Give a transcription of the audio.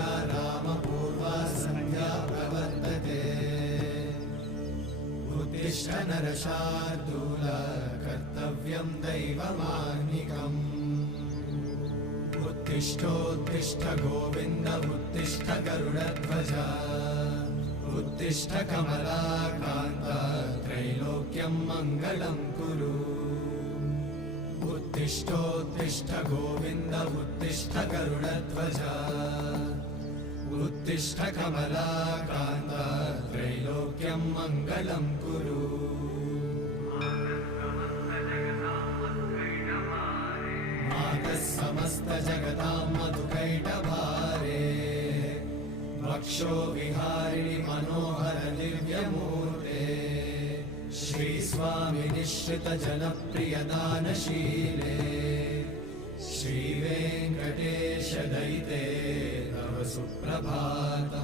पूजा रामपूर्वा सन्ध्या प्रवर्तते उत्तिष्ठ नरशार्दूल कर्तव्यं दैवमाह्निकम् उत्तिष्ठोत्तिष्ठ गोविन्द उत्तिष्ठ गरुडध्वज उत्तिष्ठ कमलाकान्त त्रैलोक्यं मङ्गलं कुरु उत्तिष्ठोत्तिष्ठ गोविन्द उत्तिष्ठ गरुडध्वज उत्तिष्ठ कमलाकान्त त्रैलोक्यं मङ्गलं कुरु मातः समस्त जगतां मधुकैटभारे वक्षो विहारिणि मनोहर दिव्यमूर्ते श्रीस्वामि निश्रित जनप्रिय दानशीले श्रीवेङ्कटेश दयिते तव सुप्रभातम्।